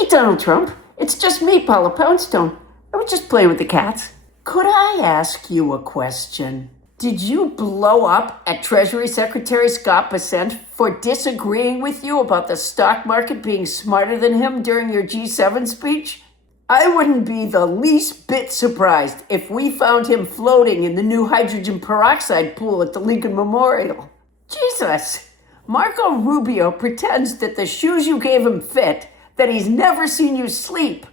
Hey, Donald Trump. It's just me, Paula Poundstone. I was just playing with the cats. Could I ask you a question? Did you blow up at Treasury Secretary Scott Bessent for disagreeing with you about the stock market being smarter than him during your G7 speech? I wouldn't be the least bit surprised if we found him floating in the new hydrogen peroxide pool at the Lincoln Memorial. Jesus! Marco Rubio pretends that the shoes you gave him fit, that he's never seen you sleep,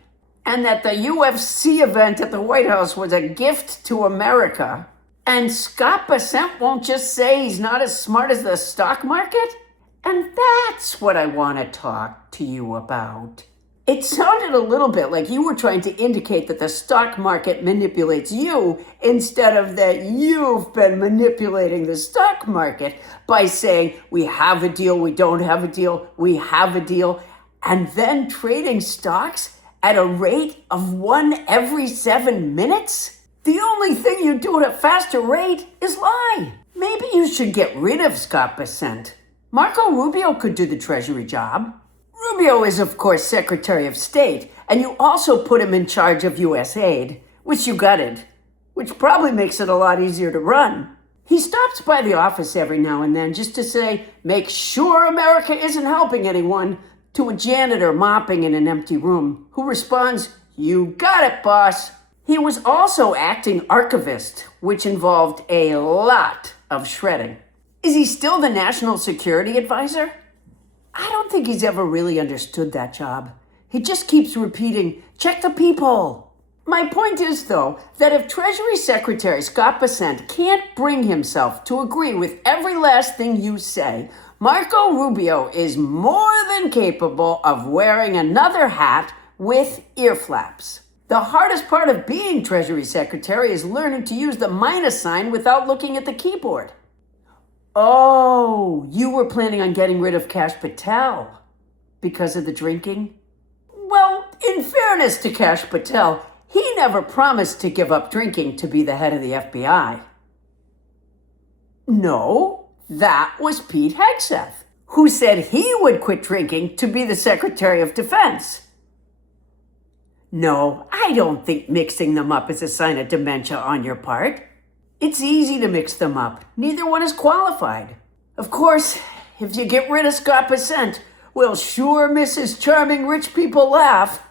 and that the UFC event at the White House was a gift to America. And Scott Bessent won't just say he's not as smart as the stock market? And that's what I want to talk to you about. It sounded a little bit like you were trying to indicate that the stock market manipulates you instead of that you've been manipulating the stock market by saying, we have a deal, we don't have a deal, we have a deal, and then trading stocks at a rate of 1 every 7 minutes? The only thing you do at a faster rate is lie. Maybe you should get rid of Scott Bessent. Marco Rubio could do the Treasury job. Rubio is, of course, Secretary of State, and you also put him in charge of U.S. aid, which you gutted, which probably makes it a lot easier to run. He stops by the office every now and then just to say, make sure America isn't helping anyone, to a janitor mopping in an empty room, who responds, you got it, boss. He was also acting archivist, which involved a lot of shredding. Is he still the National Security Advisor? I don't think he's ever really understood that job. He just keeps repeating, check the people. My point is, though, that if Treasury Secretary Scott Bessent can't bring himself to agree with every last thing you say, Marco Rubio is more than capable of wearing another hat with ear flaps. The hardest part of being Treasury Secretary is learning to use the minus sign without looking at the keyboard. Oh, you were planning on getting rid of Kash Patel because of the drinking? Well, in fairness to Kash Patel, he never promised to give up drinking to be the head of the FBI. No, that was Pete Hegseth, who said he would quit drinking to be the Secretary of Defense. No, I don't think mixing them up is a sign of dementia on your part. It's easy to mix them up. Neither one is qualified. Of course, if you get rid of Scott Bessent, we'll sure miss his charming rich people laugh.